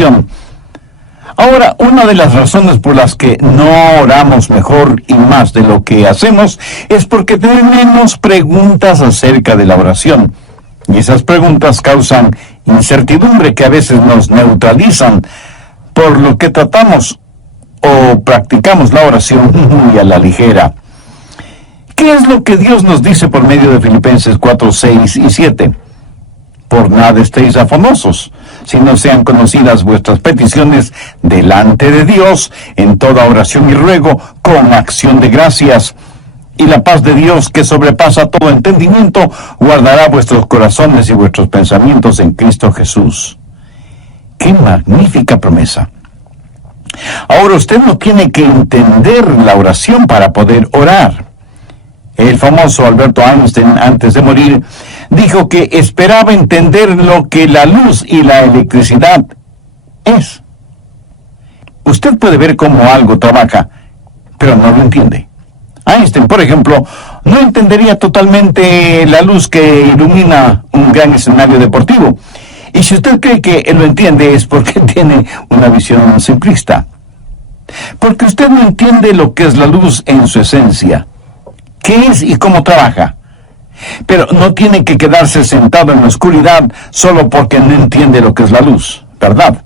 oración. Ahora, una de las razones por las que no oramos mejor y más de lo que hacemos es porque tenemos preguntas acerca de la oración. Y esas preguntas causan incertidumbre que a veces nos neutralizan, por lo que tratamos o practicamos la oración muy a la ligera. ¿Qué es lo que Dios nos dice por medio de Filipenses 4, 6 y 7? Por nada estéis afanosos, sino sean conocidas vuestras peticiones delante de Dios en toda oración y ruego con acción de gracias. Y la paz de Dios, que sobrepasa todo entendimiento, guardará vuestros corazones y vuestros pensamientos en Cristo Jesús. ¡Qué magnífica promesa! Ahora usted no tiene que entender la oración para poder orar. El famoso Alberto Einstein, antes de morir, dijo que esperaba entender lo que la luz y la electricidad es. Usted puede ver cómo algo trabaja, pero no lo entiende. Einstein, por ejemplo, no entendería totalmente la luz que ilumina un gran escenario deportivo. Y si usted cree que él lo entiende, es porque tiene una visión simplista. Porque usted no entiende lo que es la luz en su esencia, qué es y cómo trabaja. Pero no tiene que quedarse sentado en la oscuridad solo porque no entiende lo que es la luz, ¿verdad?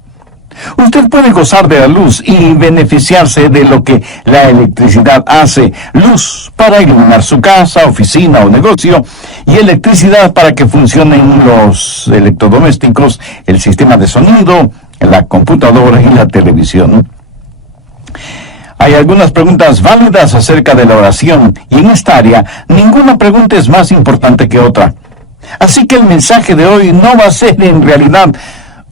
Usted puede gozar de la luz y beneficiarse de lo que la electricidad hace. Luz para iluminar su casa, oficina o negocio, y electricidad para que funcionen los electrodomésticos, el sistema de sonido, la computadora y la televisión. Hay algunas preguntas válidas acerca de la oración, y en esta área ninguna pregunta es más importante que otra. Así que el mensaje de hoy no va a ser en realidad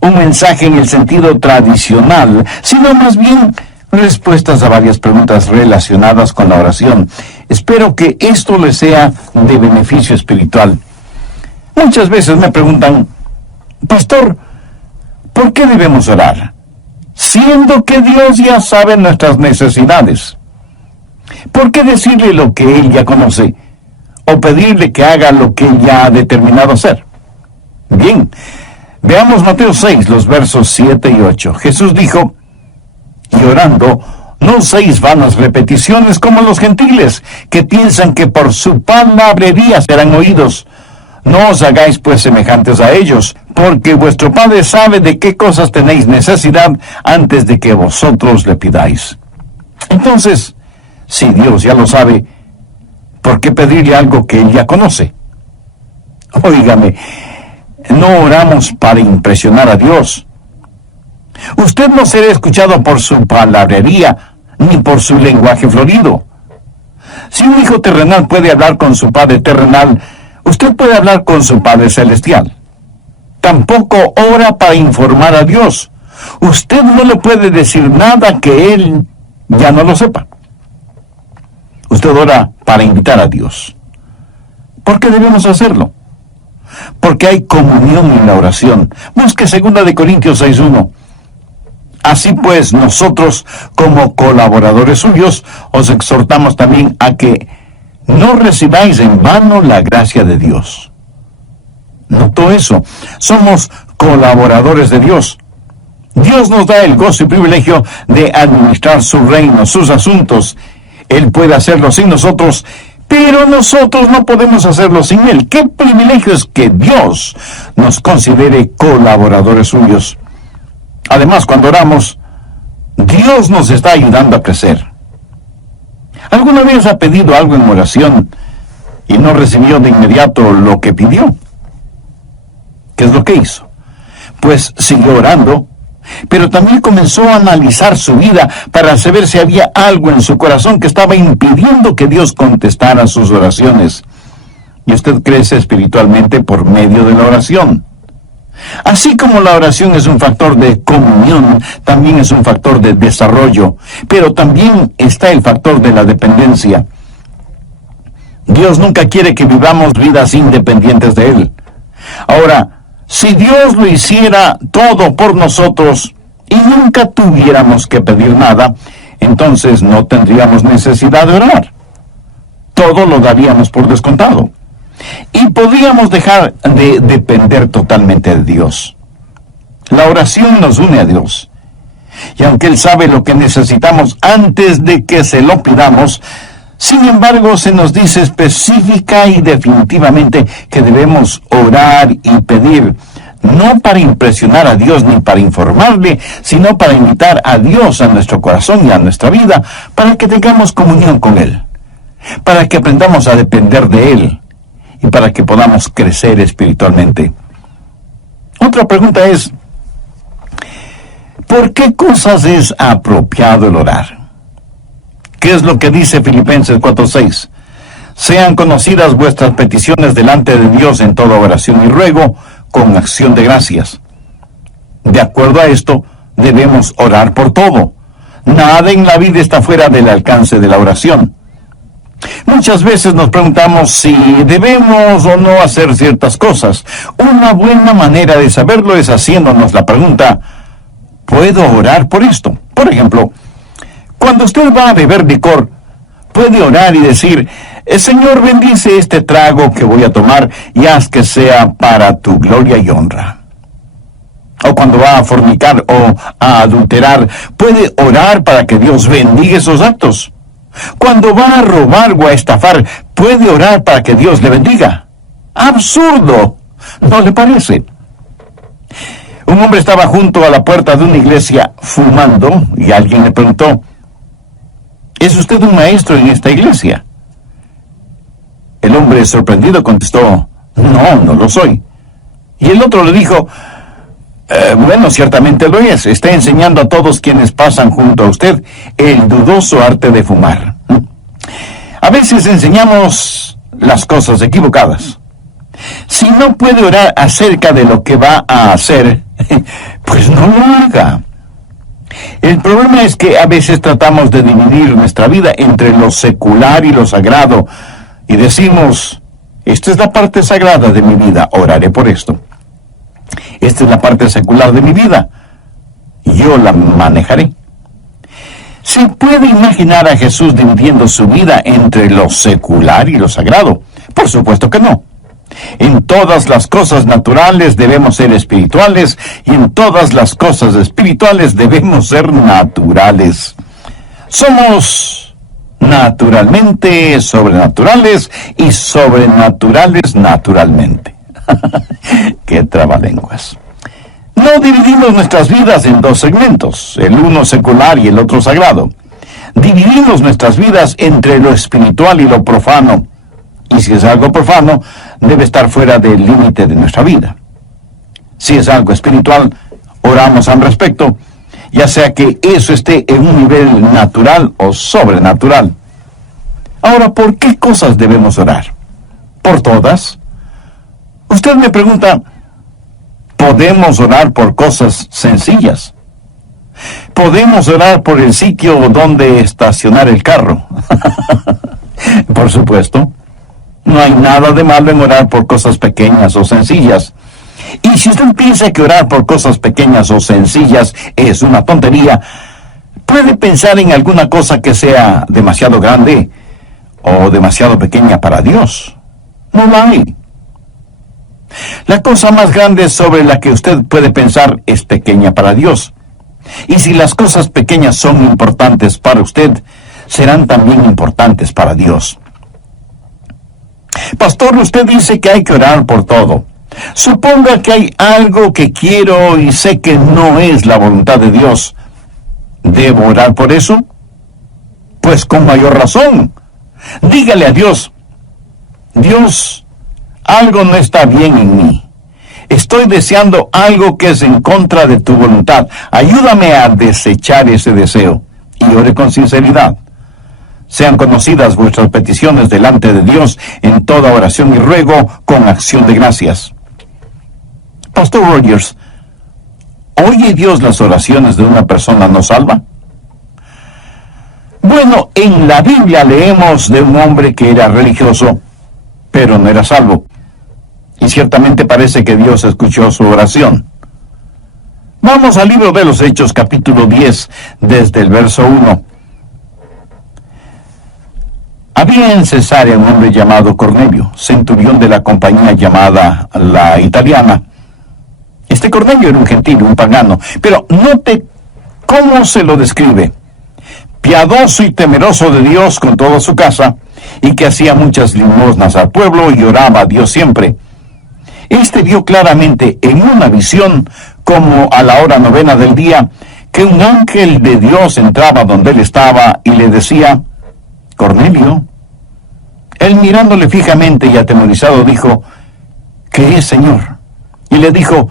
un mensaje en el sentido tradicional, sino más bien respuestas a varias preguntas relacionadas con la oración. Espero que esto les sea de beneficio espiritual. Muchas veces me preguntan, Pastor, ¿por qué debemos orar? Siendo que Dios ya sabe nuestras necesidades. ¿Por qué decirle lo que Él ya conoce? ¿O pedirle que haga lo que Él ya ha determinado hacer? Bien, veamos Mateo 6, los versos 7 y 8. Jesús dijo, y orando, no uséis vanas repeticiones como los gentiles, que piensan que por su palabrería serán oídos. No os hagáis pues semejantes a ellos, porque vuestro Padre sabe de qué cosas tenéis necesidad antes de que vosotros le pidáis. Entonces, si Dios ya lo sabe, ¿por qué pedirle algo que Él ya conoce? Óigame, no oramos para impresionar a Dios. Usted no será escuchado por su palabrería, ni por su lenguaje florido. Si un hijo terrenal puede hablar con su padre terrenal, usted puede hablar con su Padre Celestial. Tampoco ora para informar a Dios. Usted no le puede decir nada que Él ya no lo sepa. Usted ora para invitar a Dios. ¿Por qué debemos hacerlo? Porque hay comunión en la oración. Busque 2 Corintios 6:1. Así pues, nosotros, como colaboradores suyos, os exhortamos también a que no recibáis en vano la gracia de Dios. ¿Notó eso? Somos colaboradores de Dios. Dios nos da el gozo y privilegio de administrar su reino, sus asuntos. Él puede hacerlo sin nosotros, pero nosotros no podemos hacerlo sin Él. ¡Qué privilegio es que Dios nos considere colaboradores suyos! Además, cuando oramos, Dios nos está ayudando a crecer. ¿Alguna vez ha pedido algo en oración y no recibió de inmediato lo que pidió? ¿Qué es lo que hizo? Pues siguió orando, pero también comenzó a analizar su vida para saber si había algo en su corazón que estaba impidiendo que Dios contestara sus oraciones. Y usted crece espiritualmente por medio de la oración. Así como la oración es un factor de comunión, también es un factor de desarrollo, pero también está el factor de la dependencia. Dios nunca quiere que vivamos vidas independientes de Él. Ahora, si Dios lo hiciera todo por nosotros y nunca tuviéramos que pedir nada, entonces no tendríamos necesidad de orar. Todo lo daríamos por descontado. Y podríamos dejar de depender totalmente de Dios. La oración nos une a Dios. Y aunque Él sabe lo que necesitamos antes de que se lo pidamos, sin embargo se nos dice específica y definitivamente que debemos orar y pedir, no para impresionar a Dios ni para informarle, sino para invitar a Dios a nuestro corazón y a nuestra vida, para que tengamos comunión con Él, para que aprendamos a depender de Él y para que podamos crecer espiritualmente. Otra pregunta es, ¿por qué cosas es apropiado el orar? ¿Qué es lo que dice Filipenses 4:6? Sean conocidas vuestras peticiones delante de Dios en toda oración y ruego, con acción de gracias. De acuerdo a esto, debemos orar por todo. Nada en la vida está fuera del alcance de la oración. Muchas veces nos preguntamos si debemos o no hacer ciertas cosas. Una buena manera de saberlo es haciéndonos la pregunta, ¿puedo orar por esto? Por ejemplo, cuando usted va a beber licor, puede orar y decir, Señor, bendice este trago que voy a tomar y haz que sea para tu gloria y honra. O cuando va a fornicar o a adulterar, puede orar para que Dios bendiga esos actos. Cuando va a robar o a estafar, puede orar para que Dios le bendiga. ¡Absurdo! ¿No le parece? Un hombre estaba junto a la puerta de una iglesia fumando y alguien le preguntó, ¿es usted un maestro en esta iglesia? El hombre sorprendido contestó, no lo soy. Y el otro le dijo, bueno, ciertamente lo es. Está enseñando a todos quienes pasan junto a usted el dudoso arte de fumar. A veces enseñamos las cosas equivocadas. Si no puede orar acerca de lo que va a hacer, pues no lo haga. El problema es que a veces tratamos de dividir nuestra vida entre lo secular y lo sagrado, y decimos, esta es la parte sagrada de mi vida, oraré por esto. Esta es la parte secular de mi vida, yo la manejaré. ¿Se puede imaginar a Jesús dividiendo su vida entre lo secular y lo sagrado? Por supuesto que no. En todas las cosas naturales debemos ser espirituales y en todas las cosas espirituales debemos ser naturales. Somos naturalmente sobrenaturales y sobrenaturales naturalmente. ¡Qué trabalenguas! No dividimos nuestras vidas en dos segmentos, el uno secular y el otro sagrado. Dividimos nuestras vidas entre lo espiritual y lo profano. Y si es algo profano, debe estar fuera del límite de nuestra vida. Si es algo espiritual, oramos al respecto, ya sea que eso esté en un nivel natural o sobrenatural. Ahora, ¿por qué cosas debemos orar? ¿Por todas? Usted me pregunta, ¿podemos orar por cosas sencillas? ¿Podemos orar por el sitio donde estacionar el carro? Por supuesto. No hay nada de malo en orar por cosas pequeñas o sencillas. Y si usted piensa que orar por cosas pequeñas o sencillas es una tontería, puede pensar en alguna cosa que sea demasiado grande o demasiado pequeña para Dios. No la hay. La cosa más grande sobre la que usted puede pensar es pequeña para Dios. Y si las cosas pequeñas son importantes para usted, serán también importantes para Dios. Pastor, usted dice que hay que orar por todo. Suponga que hay algo que quiero y sé que no es la voluntad de Dios. ¿Debo orar por eso? Pues con mayor razón. Dígale a Dios, Dios, algo no está bien en mí. Estoy deseando algo que es en contra de tu voluntad. Ayúdame a desechar ese deseo. Y ore con sinceridad. Sean conocidas vuestras peticiones delante de Dios en toda oración y ruego con acción de gracias. Pastor Rogers, ¿oye Dios las oraciones de una persona no salva? Bueno, en la Biblia leemos de un hombre que era religioso, pero no era salvo. Y ciertamente parece que Dios escuchó su oración. Vamos al libro de los Hechos, capítulo 10, desde el verso 1. Había en Cesarea un hombre llamado Cornelio, centurión de la compañía llamada La Italiana. Este Cornelio era un gentil, un pagano, pero note cómo se lo describe. Piadoso y temeroso de Dios con toda su casa, y que hacía muchas limosnas al pueblo y oraba a Dios siempre. Este vio claramente en una visión, como a la hora 9 del día, que un ángel de Dios entraba donde él estaba y le decía: Cornelio. Él, mirándole fijamente y atemorizado, dijo: ¿Qué es, Señor? Y le dijo: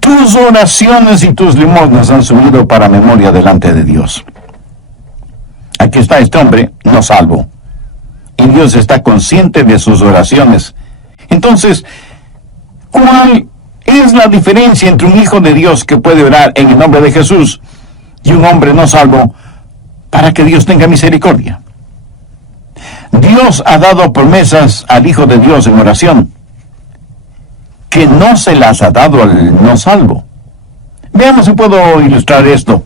tus oraciones y tus limosnas han subido para memoria delante de Dios. Aquí está este hombre, no salvo, y Dios está consciente de sus oraciones. Entonces, ¿cuál es la diferencia entre un hijo de Dios que puede orar en el nombre de Jesús y un hombre no salvo para que Dios tenga misericordia? Dios ha dado promesas al Hijo de Dios en oración que no se las ha dado al no salvo. Veamos si puedo ilustrar esto.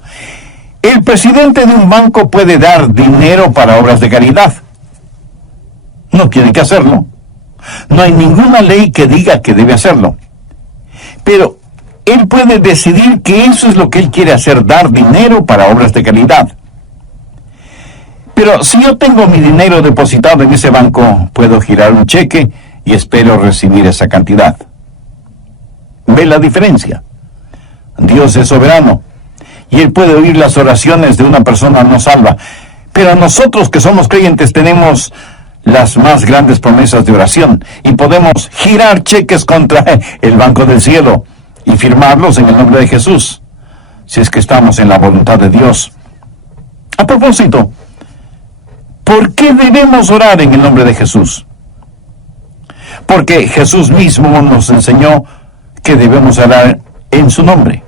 El presidente de un banco puede dar dinero para obras de caridad. No tiene que hacerlo. No hay ninguna ley que diga que debe hacerlo. Pero él puede decidir que eso es lo que él quiere hacer, dar dinero para obras de caridad. Pero si yo tengo mi dinero depositado en ese banco, puedo girar un cheque y espero recibir esa cantidad. ¿Ve la diferencia? Dios es soberano y Él puede oír las oraciones de una persona no salva. Pero nosotros que somos creyentes tenemos las más grandes promesas de oración y podemos girar cheques contra el Banco del Cielo y firmarlos en el nombre de Jesús, si es que estamos en la voluntad de Dios. A propósito, ¿por qué debemos orar en el nombre de Jesús? Porque Jesús mismo nos enseñó que debemos orar en su nombre.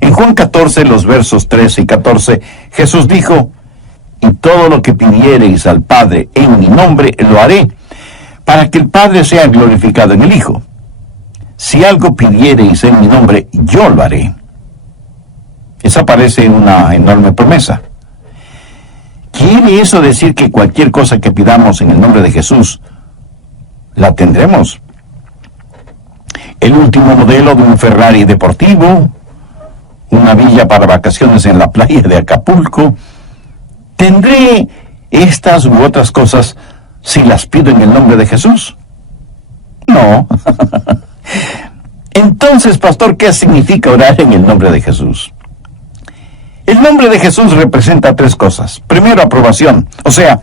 En Juan 14, los versos 13 y 14, Jesús dijo: y todo lo que pidiereis al Padre en mi nombre, lo haré, para que el Padre sea glorificado en el Hijo. Si algo pidiereis en mi nombre, yo lo haré. Esa parece una enorme promesa. ¿Quiere eso decir que cualquier cosa que pidamos en el nombre de Jesús, la tendremos? El último modelo de un Ferrari deportivo, una villa para vacaciones en la playa de Acapulco. ¿Tendré estas u otras cosas si las pido en el nombre de Jesús? No. Entonces, pastor, ¿qué significa orar en el nombre de Jesús? El nombre de Jesús representa tres cosas. Primero, aprobación. O sea,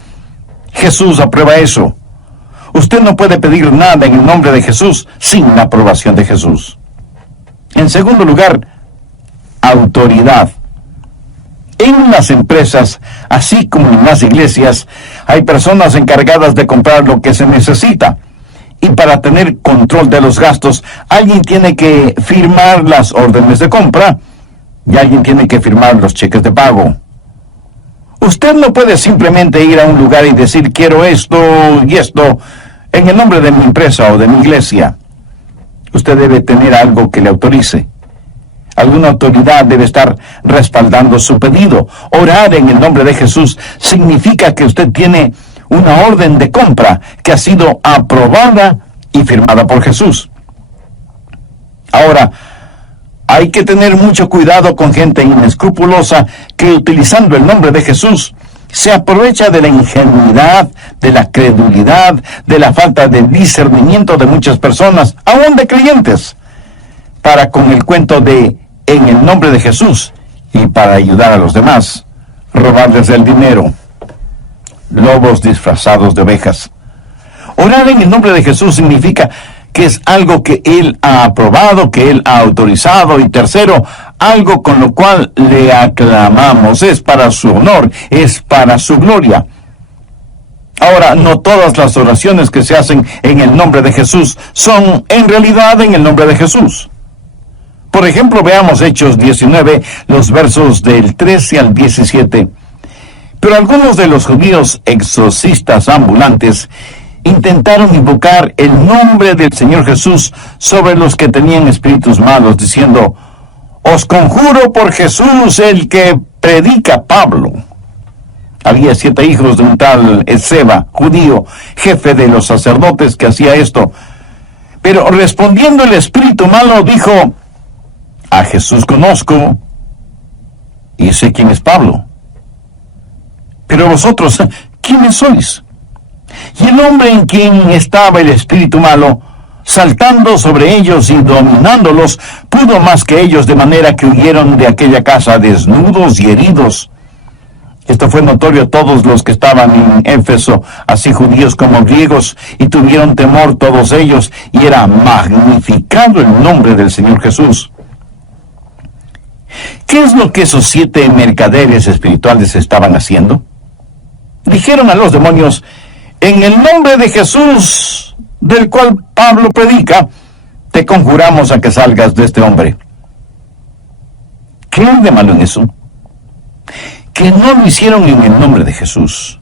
Jesús aprueba eso. Usted no puede pedir nada en el nombre de Jesús sin la aprobación de Jesús. En segundo lugar, autoridad. En las empresas, así como en las iglesias, hay personas encargadas de comprar lo que se necesita. Y para tener control de los gastos, alguien tiene que firmar las órdenes de compra y alguien tiene que firmar los cheques de pago. Usted no puede simplemente ir a un lugar y decir: quiero esto y esto en el nombre de mi empresa o de mi iglesia. Usted debe tener algo que le autorice. Alguna autoridad debe estar respaldando su pedido. Orar en el nombre de Jesús significa que usted tiene una orden de compra que ha sido aprobada y firmada por Jesús. Ahora, hay que tener mucho cuidado con gente inescrupulosa que, utilizando el nombre de Jesús, se aprovecha de la ingenuidad, de la credulidad, de la falta de discernimiento de muchas personas, aún de creyentes, para, con el cuento de en el nombre de Jesús y para ayudar a los demás, robarles el dinero. Lobos disfrazados de ovejas. Orar en el nombre de Jesús significa que es algo que Él ha aprobado, que Él ha autorizado, y tercero, algo con lo cual le aclamamos. Es para su honor, es para su gloria. Ahora, no todas las oraciones que se hacen en el nombre de Jesús son en realidad en el nombre de Jesús. Por ejemplo, veamos Hechos 19, los versos del 13 al 17. Pero algunos de los judíos exorcistas ambulantes intentaron invocar el nombre del Señor Jesús sobre los que tenían espíritus malos, diciendo: os conjuro por Jesús, el que predica Pablo. Había 7 hijos de un tal Esceva, judío, jefe de los sacerdotes, que hacía esto. Pero respondiendo el espíritu malo, dijo: A Jesús conozco y sé quién es Pablo. Pero vosotros, ¿quiénes sois? Y el hombre en quien estaba el espíritu malo, saltando sobre ellos y dominándolos, pudo más que ellos, de manera que huyeron de aquella casa desnudos y heridos. Esto fue notorio a todos los que estaban en Éfeso, así judíos como griegos, y tuvieron temor todos ellos, y era magnificado el nombre del Señor Jesús. ¿Qué es lo que esos 7 mercaderes espirituales estaban haciendo? Dijeron a los demonios: en el nombre de Jesús, del cual Pablo predica, te conjuramos a que salgas de este hombre. ¿Qué hay de malo en eso? Que no lo hicieron en el nombre de Jesús,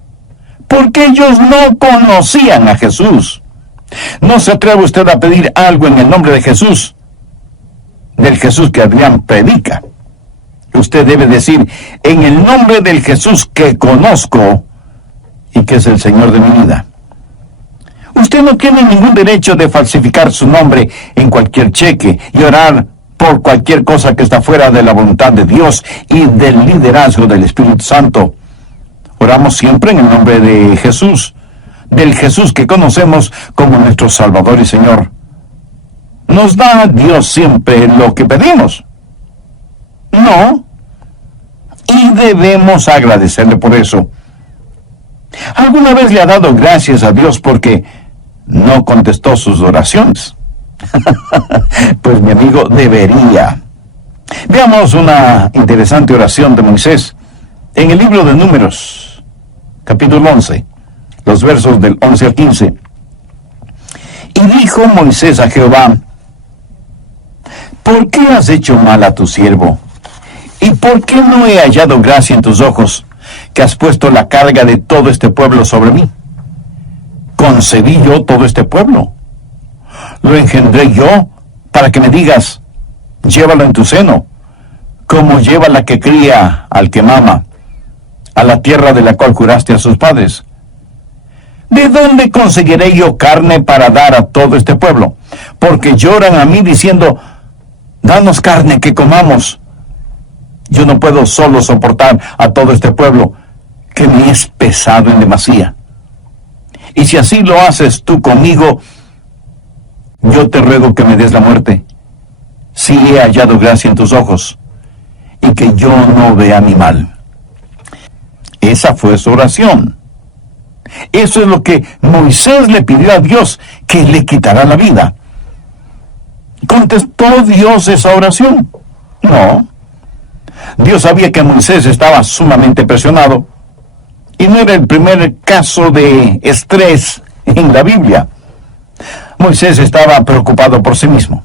porque ellos no conocían a Jesús. No se atreve usted a pedir algo en el nombre de Jesús, del Jesús que Adrián predica. Usted debe decir: en el nombre del Jesús que conozco y que es el Señor de mi vida. Usted no tiene ningún derecho de falsificar su nombre en cualquier cheque y orar por cualquier cosa que está fuera de la voluntad de Dios y del liderazgo del Espíritu Santo. Oramos siempre en el nombre de Jesús, del Jesús que conocemos como nuestro Salvador y Señor. ¿Nos da Dios siempre lo que pedimos? No. Y debemos agradecerle por eso. ¿Alguna vez le ha dado gracias a Dios porque no contestó sus oraciones? Pues mi amigo, debería. Veamos una interesante oración de Moisés en el libro de Números, capítulo 11, los versos del 11 al 15. Y dijo Moisés a Jehová: ¿por qué has hecho mal a tu siervo? ¿Y por qué no he hallado gracia en tus ojos, que has puesto la carga de todo este pueblo sobre mí? ¿Concebí yo todo este pueblo? ¿Lo engendré yo para que me digas: llévalo en tu seno, como lleva la que cría al que mama, a la tierra de la cual juraste a sus padres? ¿De dónde conseguiré yo carne para dar a todo este pueblo? Porque lloran a mí diciendo: danos carne que comamos. Yo no puedo solo soportar a todo este pueblo, que me es pesado en demasía. Y si así lo haces tú conmigo, yo te ruego que me des la muerte, si he hallado gracia en tus ojos, y que yo no vea mi mal. Esa fue su oración. Eso es lo que Moisés le pidió a Dios, que le quitará la vida. ¿Contestó Dios esa oración? No. Dios sabía que Moisés estaba sumamente presionado, y no era el primer caso de estrés en la Biblia. Moisés estaba preocupado por sí mismo.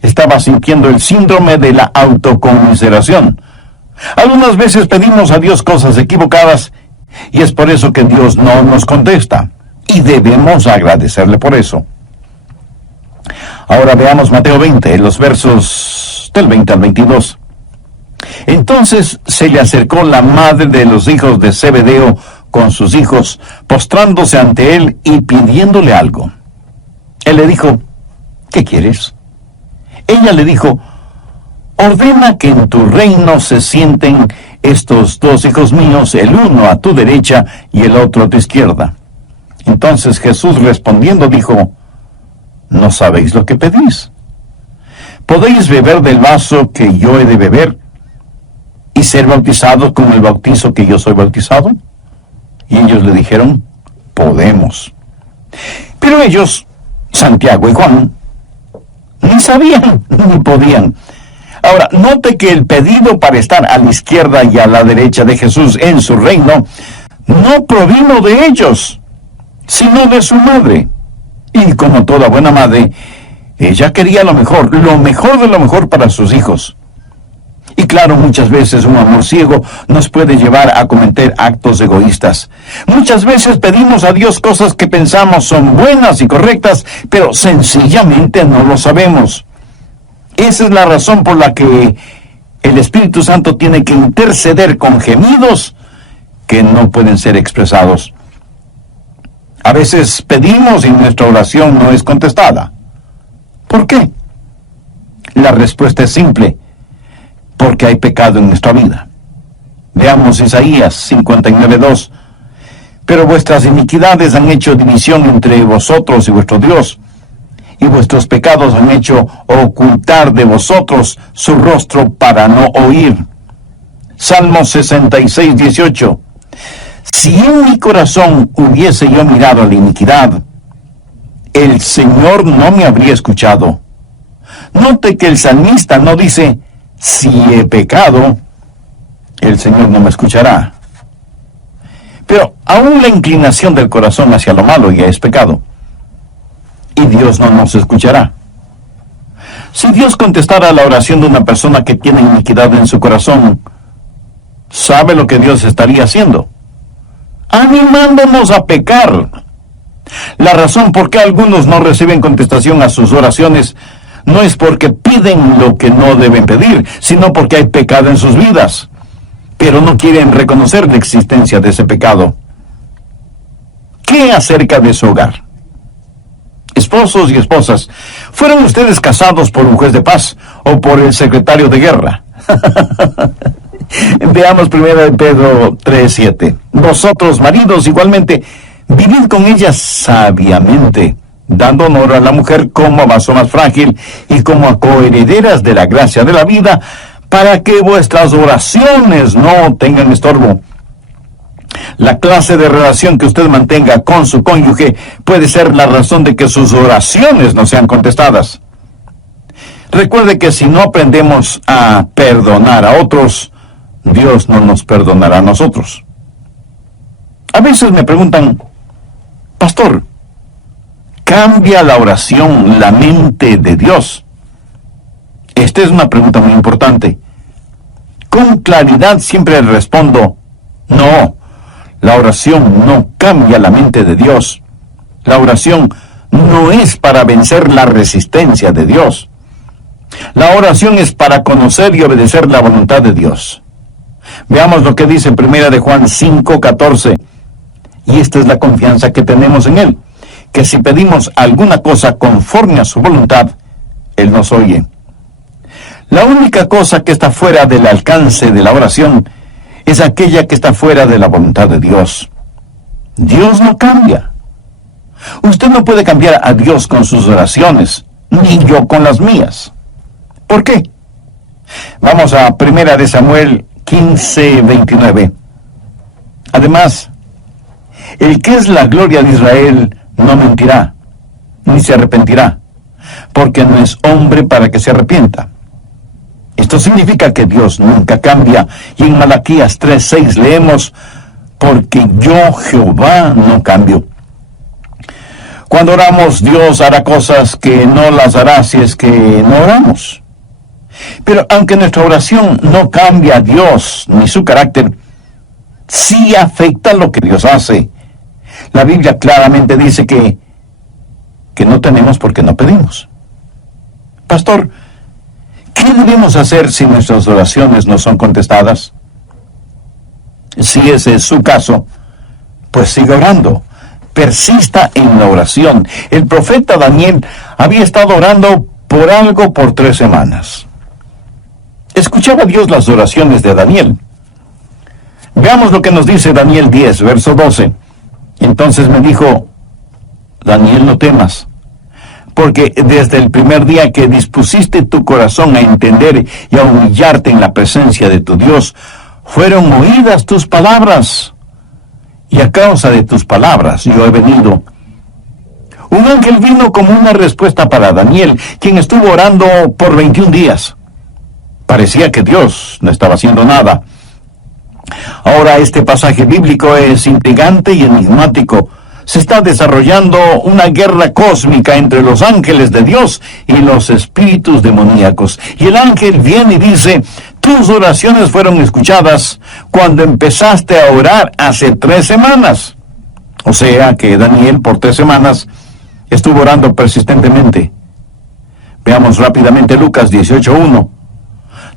Estaba sintiendo el síndrome de la autoconmiseración. Algunas veces pedimos a Dios cosas equivocadas, y es por eso que Dios no nos contesta, y debemos agradecerle por eso. Ahora veamos Mateo 20, los versos del 20 al 22. Entonces se le acercó la madre de los hijos de Zebedeo con sus hijos, postrándose ante él y pidiéndole algo. Él le dijo: ¿qué quieres? Ella le dijo: ordena que en tu reino se sienten estos 2 hijos míos, el uno a tu derecha y el otro a tu izquierda. Entonces Jesús respondiendo dijo: ¿no sabéis lo que pedís? ¿Podéis beber del vaso que yo he de beber y ser bautizados con el bautizo que yo soy bautizado? Y ellos le dijeron: podemos. Pero ellos, Santiago y Juan, ni sabían ni podían. Ahora, note que el pedido para estar a la izquierda y a la derecha de Jesús en su reino no provino de ellos, sino de su madre. Y como toda buena madre, ella quería lo mejor de lo mejor para sus hijos. Y claro, muchas veces un amor ciego nos puede llevar a cometer actos egoístas. Muchas veces pedimos a Dios cosas que pensamos son buenas y correctas, pero sencillamente no lo sabemos. Esa es la razón por la que el Espíritu Santo tiene que interceder con gemidos que no pueden ser expresados. A veces pedimos y nuestra oración no es contestada. ¿Por qué? La respuesta es simple: porque hay pecado en nuestra vida. Veamos Isaías 59:2. Pero vuestras iniquidades han hecho división entre vosotros y vuestro Dios, y vuestros pecados han hecho ocultar de vosotros su rostro para no oír. Salmo 66:18. Si en mi corazón hubiese yo mirado a la iniquidad, el Señor no me habría escuchado. Note que el salmista no dice, si he pecado, el Señor no me escuchará. Pero aún la inclinación del corazón hacia lo malo ya es pecado, y Dios no nos escuchará. Si Dios contestara la oración de una persona que tiene iniquidad en su corazón, ¿sabe lo que Dios estaría haciendo? Animándonos a pecar. La razón por qué algunos no reciben contestación a sus oraciones no es porque piden lo que no deben pedir, sino porque hay pecado en sus vidas, pero no quieren reconocer la existencia de ese pecado. ¿Qué acerca de su hogar? Esposos y esposas, ¿fueron ustedes casados por un juez de paz o por el secretario de guerra? Veamos 1 Pedro 3:7. Vosotros, maridos, igualmente, vivid con ellas sabiamente, dando honor a la mujer como a vaso más frágil y como a coherederas de la gracia de la vida, para que vuestras oraciones no tengan estorbo. La clase de relación que usted mantenga con su cónyuge puede ser la razón de que sus oraciones no sean contestadas. Recuerde que si no aprendemos a perdonar a otros, Dios no nos perdonará a nosotros. A veces me preguntan, pastor, ¿cambia la oración la mente de Dios? Esta es una pregunta muy importante. Con claridad siempre respondo, no, la oración no cambia la mente de Dios. La oración no es para vencer la resistencia de Dios. La oración es para conocer y obedecer la voluntad de Dios. Veamos lo que dice en 1 de Juan 5:14. Y esta es la confianza que tenemos en Él, que si pedimos alguna cosa conforme a su voluntad, Él nos oye. La única cosa que está fuera del alcance de la oración es aquella que está fuera de la voluntad de Dios. Dios no cambia. Usted no puede cambiar a Dios con sus oraciones, ni yo con las mías. ¿Por qué? Vamos a 1 de Samuel 15:29. Además, el que es la gloria de Israel no mentirá, ni se arrepentirá, porque no es hombre para que se arrepienta. Esto significa que Dios nunca cambia, y en Malaquías 3:6 leemos, porque yo, Jehová, no cambio. Cuando oramos, Dios hará cosas que no las hará si es que no oramos. Pero aunque nuestra oración no cambia a Dios ni su carácter, sí afecta lo que Dios hace. La Biblia claramente dice que no tenemos porque no pedimos. Pastor, ¿qué debemos hacer si nuestras oraciones no son contestadas? Si ese es su caso, pues siga orando. Persista en la oración. El profeta Daniel había estado orando por algo por 3 semanas. Escuchaba Dios las oraciones de Daniel. Veamos lo que nos dice Daniel 10, verso 12. Entonces me dijo, Daniel, no temas, porque desde el primer día que dispusiste tu corazón a entender y a humillarte en la presencia de tu Dios, fueron oídas tus palabras, y a causa de tus palabras yo he venido. Un ángel vino como una respuesta para Daniel, quien estuvo orando por 21 días. Parecía que Dios no estaba haciendo nada. Ahora este pasaje bíblico es intrigante y enigmático. Se está desarrollando una guerra cósmica entre los ángeles de Dios y los espíritus demoníacos. Y el ángel viene y dice, tus oraciones fueron escuchadas cuando empezaste a orar hace 3 semanas. O sea que Daniel por 3 semanas estuvo orando persistentemente. Veamos rápidamente Lucas 18:1.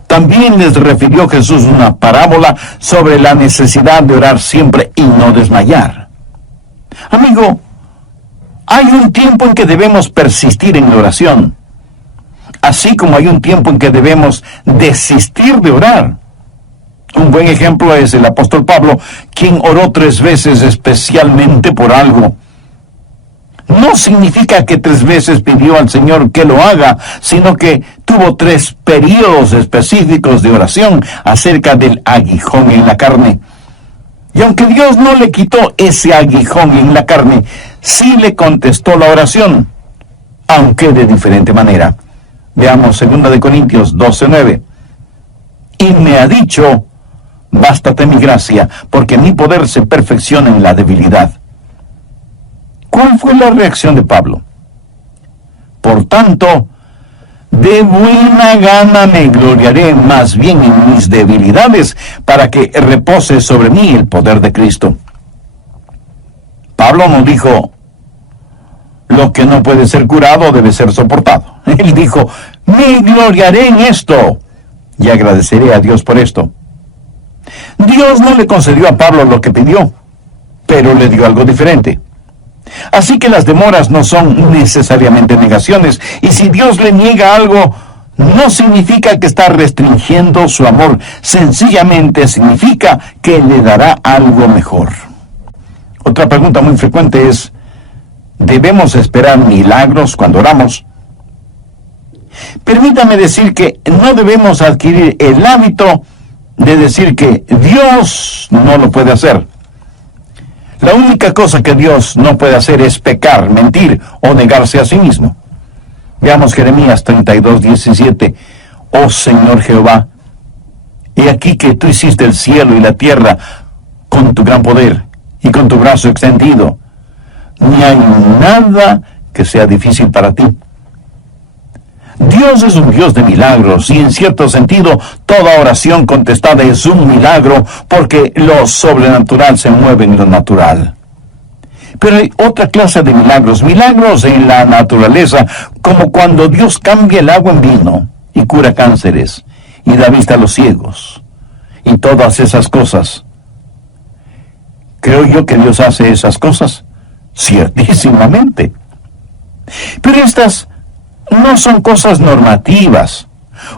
También les refirió Jesús una parábola sobre la necesidad de orar siempre y no desmayar. Amigo, hay un tiempo en que debemos persistir en la oración. así como hay un tiempo en que debemos desistir de orar. Un buen ejemplo es el apóstol Pablo, quien oró 3 veces especialmente por algo. No significa que 3 veces pidió al Señor que lo haga, sino que tuvo 3 periodos específicos de oración acerca del aguijón en la carne. Y aunque Dios no le quitó ese aguijón en la carne, sí le contestó la oración, aunque de diferente manera. Veamos 2 Corintios 12:9. Y me ha dicho: bástate mi gracia, porque mi poder se perfecciona en la debilidad. ¿Cuál fue la reacción de Pablo? Por tanto, de buena gana me gloriaré más bien en mis debilidades, para que repose sobre mí el poder de Cristo. Pablo no dijo: lo que no puede ser curado debe ser soportado. Él dijo: me gloriaré en esto, y agradeceré a Dios por esto. Dios no le concedió a Pablo lo que pidió, pero le dio algo diferente. Así que las demoras no son necesariamente negaciones, y si Dios le niega algo, no significa que está restringiendo su amor, sencillamente significa que le dará algo mejor. Otra pregunta muy frecuente es: ¿debemos esperar milagros cuando oramos? Permítame decir que no debemos adquirir el hábito de decir que Dios no lo puede hacer. La única cosa que Dios no puede hacer es pecar, mentir o negarse a sí mismo. Veamos Jeremías 32:17. Oh Señor Jehová, he aquí que tú hiciste el cielo y la tierra con tu gran poder y con tu brazo extendido. Ni hay nada que sea difícil para ti. Dios es un Dios de milagros, y en cierto sentido toda oración contestada es un milagro, porque lo sobrenatural se mueve en lo natural. Pero hay otra clase de milagros, milagros en la naturaleza, como cuando Dios cambia el agua en vino y cura cánceres y da vista a los ciegos y todas esas cosas. ¿Creo yo que Dios hace esas cosas? Ciertísimamente. Pero estas no son cosas normativas.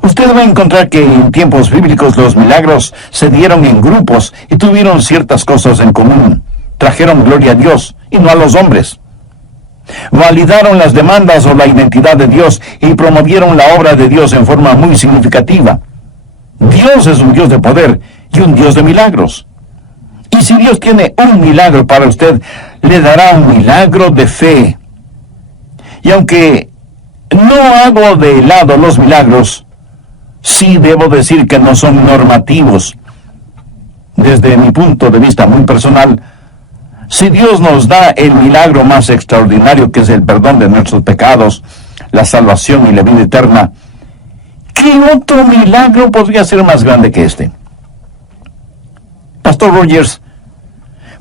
Usted va a encontrar que en tiempos bíblicos los milagros se dieron en grupos y tuvieron ciertas cosas en común. Trajeron gloria a Dios y no a los hombres. Validaron las demandas o la identidad de Dios y promovieron la obra de Dios en forma muy significativa. Dios es un Dios de poder y un Dios de milagros. Y si Dios tiene un milagro para usted, le dará un milagro de fe. Y aunque no hago de lado los milagros, sí debo decir que no son normativos. Desde mi punto de vista muy personal, si Dios nos da el milagro más extraordinario, que es el perdón de nuestros pecados, la salvación y la vida eterna, ¿qué otro milagro podría ser más grande que este? Pastor Rogers,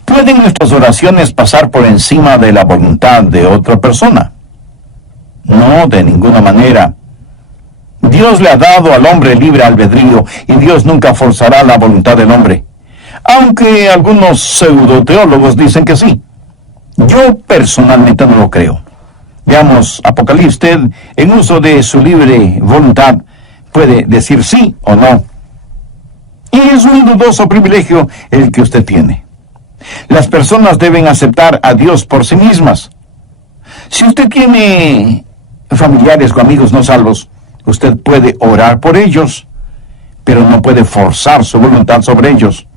¿pueden nuestras oraciones pasar por encima de la voluntad de otra persona? No, de ninguna manera. Dios le ha dado al hombre libre albedrío, y Dios nunca forzará la voluntad del hombre. Aunque algunos pseudoteólogos dicen que sí. Yo personalmente no lo creo. Veamos Apocalipsis. Usted, en uso de su libre voluntad, puede decir sí o no. Y es un dudoso privilegio el que usted tiene. Las personas deben aceptar a Dios por sí mismas. Si usted tiene familiares o amigos no salvos, usted puede orar por ellos, pero no puede forzar su voluntad sobre ellos.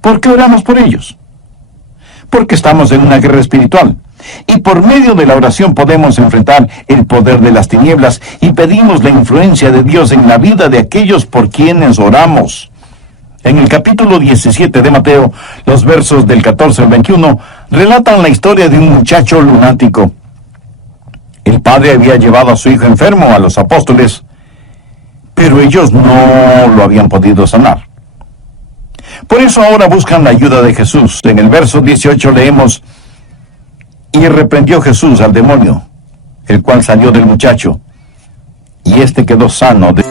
¿Por qué oramos por ellos? Porque estamos en una guerra espiritual, y por medio de la oración podemos enfrentar el poder de las tinieblas, y pedimos la influencia de Dios en la vida de aquellos por quienes oramos. En el capítulo 17 de Mateo, los versos del 14 al 21, relatan la historia de un muchacho lunático. El padre había llevado a su hijo enfermo a los apóstoles, pero ellos no lo habían podido sanar. Por eso ahora buscan la ayuda de Jesús. En el verso 18 leemos: y reprendió Jesús al demonio, el cual salió del muchacho, y éste quedó sano de...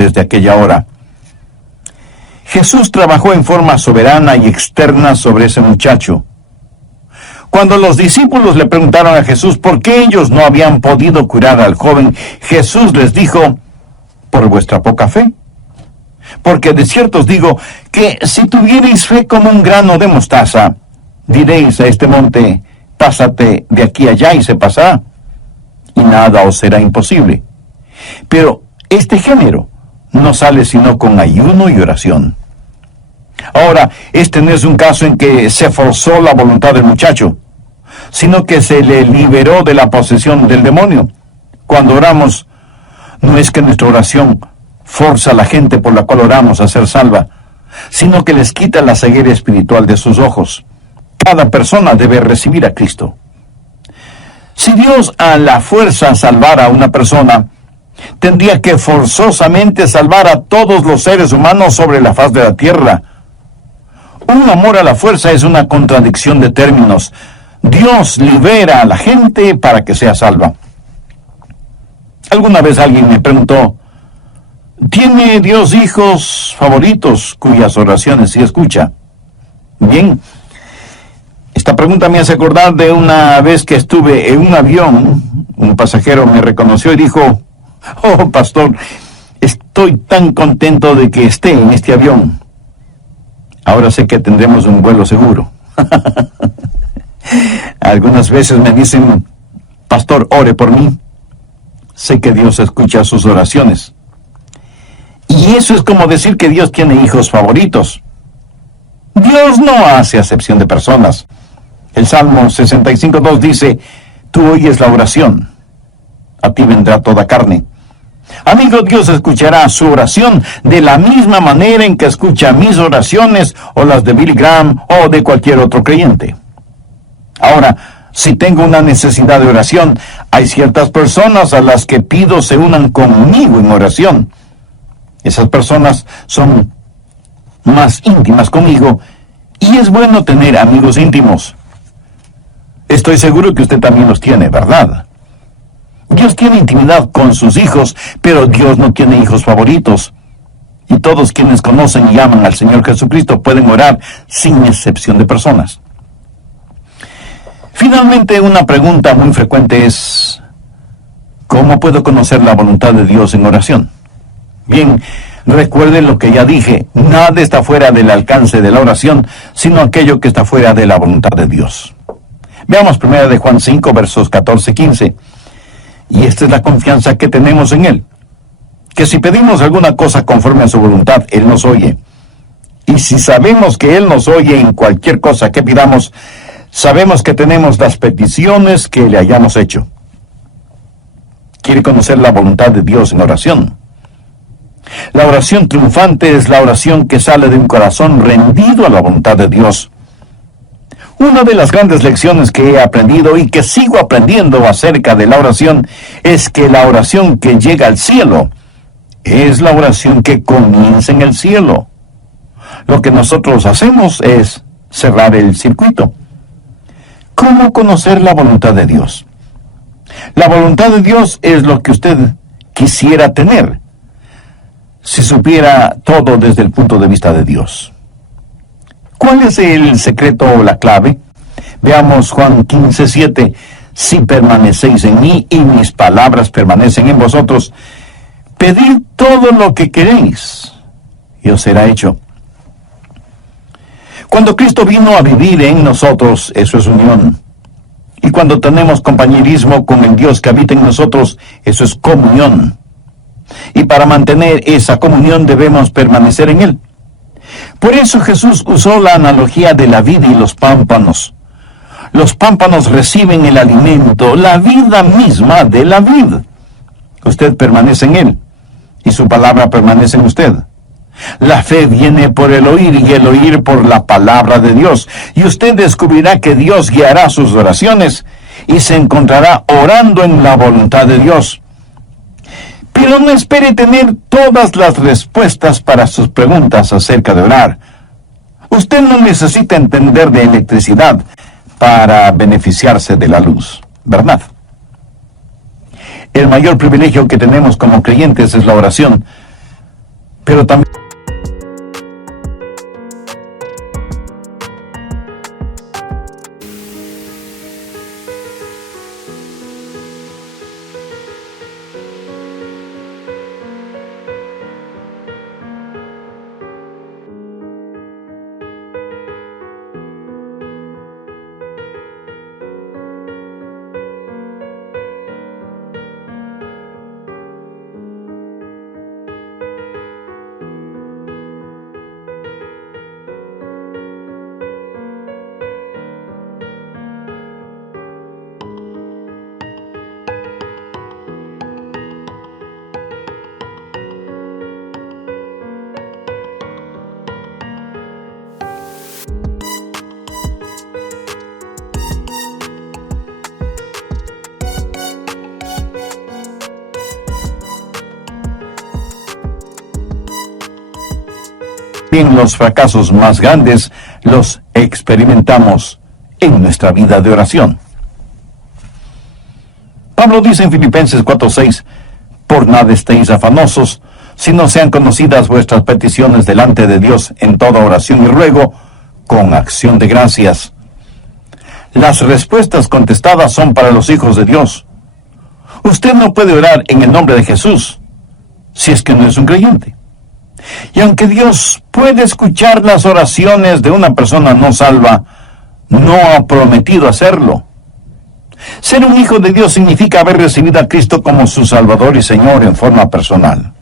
desde aquella hora. Jesús trabajó en forma soberana y externa sobre ese muchacho. Cuando los discípulos le preguntaron a Jesús por qué ellos no habían podido curar al joven, Jesús les dijo: por vuestra poca fe. Porque de cierto os digo que si tuvierais fe como un grano de mostaza, diréis a este monte: pásate de aquí allá, y se pasará, y nada os será imposible. Pero este género no sale sino con ayuno y oración. Ahora, este no es un caso en que se forzó la voluntad del muchacho, sino que se le liberó de la posesión del demonio. Cuando oramos, no es que nuestra oración forza a la gente por la cual oramos a ser salva, sino que les quita la ceguera espiritual de sus ojos. Cada persona debe recibir a Cristo. Si Dios a la fuerza salvara a una persona, tendría que forzosamente salvar a todos los seres humanos sobre la faz de la tierra. Un amor a la fuerza es una contradicción de términos. Dios libera a la gente para que sea salva. Alguna vez alguien me preguntó: ¿tiene Dios hijos favoritos cuyas oraciones sí escucha? Bien, esta pregunta me hace acordar de una vez que estuve en un avión. Un pasajero me reconoció y dijo: oh, pastor, estoy tan contento de que esté en este avión. Ahora sé que tendremos un vuelo seguro. Algunas veces me dicen: pastor, ore por mí. Sé que Dios escucha sus oraciones. Y eso es como decir que Dios tiene hijos favoritos. Dios no hace acepción de personas. El Salmo 65:2 dice: tú oyes la oración, a ti vendrá toda carne. Amigo, Dios escuchará su oración de la misma manera en que escucha mis oraciones o las de Billy Graham o de cualquier otro creyente. Ahora, si tengo una necesidad de oración, hay ciertas personas a las que pido se unan conmigo en oración. Esas personas son más íntimas conmigo, y es bueno tener amigos íntimos. Estoy seguro que usted también los tiene, ¿verdad? Dios tiene intimidad con sus hijos, pero Dios no tiene hijos favoritos. Y todos quienes conocen y aman al Señor Jesucristo pueden orar sin excepción de personas. Finalmente, una pregunta muy frecuente es: ¿cómo puedo conocer la voluntad de Dios en oración? Bien, recuerden lo que ya dije: nada está fuera del alcance de la oración, sino aquello que está fuera de la voluntad de Dios. Veamos 1 de Juan 5, versos 14-15. Y esta es la confianza que tenemos en Él, que si pedimos alguna cosa conforme a su voluntad, Él nos oye. Y si sabemos que Él nos oye en cualquier cosa que pidamos, sabemos que tenemos las peticiones que le hayamos hecho. ¿Quiere conocer la voluntad de Dios en oración? La oración triunfante es la oración que sale de un corazón rendido a la voluntad de Dios. Una de las grandes lecciones que he aprendido y que sigo aprendiendo acerca de la oración es que la oración que llega al cielo es la oración que comienza en el cielo. Lo que nosotros hacemos es cerrar el circuito. ¿Cómo conocer la voluntad de Dios? La voluntad de Dios es lo que usted quisiera tener si supiera todo desde el punto de vista de Dios. ¿Cuál es el secreto o la clave? Veamos Juan 15:7. Si permanecéis en mí y mis palabras permanecen en vosotros, pedid todo lo que queréis y os será hecho. Cuando Cristo vino a vivir en nosotros, eso es unión. Y cuando tenemos compañerismo con el Dios que habita en nosotros, eso es comunión. Y para mantener esa comunión debemos permanecer en Él. Por eso Jesús usó la analogía de la vid y los pámpanos. Los pámpanos reciben el alimento, la vida misma de la vid. Usted permanece en Él, y su palabra permanece en usted. La fe viene por el oír, y el oír por la palabra de Dios. Y usted descubrirá que Dios guiará sus oraciones, y se encontrará orando en la voluntad de Dios. Pero no espere tener todas las respuestas para sus preguntas acerca de orar. Usted no necesita entender de electricidad para beneficiarse de la luz, ¿verdad? El mayor privilegio que tenemos como creyentes es la oración, pero también los fracasos más grandes los experimentamos en nuestra vida de oración. Pablo dice en Filipenses 4:6, por nada estéis afanosos, sino sean conocidas vuestras peticiones delante de Dios en toda oración y ruego, con acción de gracias. Las respuestas contestadas son para los hijos de Dios. Usted no puede orar en el nombre de Jesús si es que no es un creyente. Y aunque Dios puede escuchar las oraciones de una persona no salva, no ha prometido hacerlo. Ser un hijo de Dios significa haber recibido a Cristo como su Salvador y Señor en forma personal.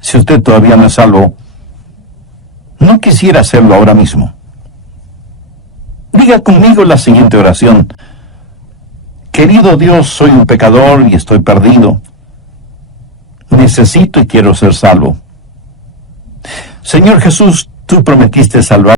Si usted todavía no es salvo, no quisiera hacerlo ahora mismo. Diga conmigo la siguiente oración. Querido Dios, soy un pecador y estoy perdido. Necesito y quiero ser salvo. Señor Jesús, tú prometiste salvar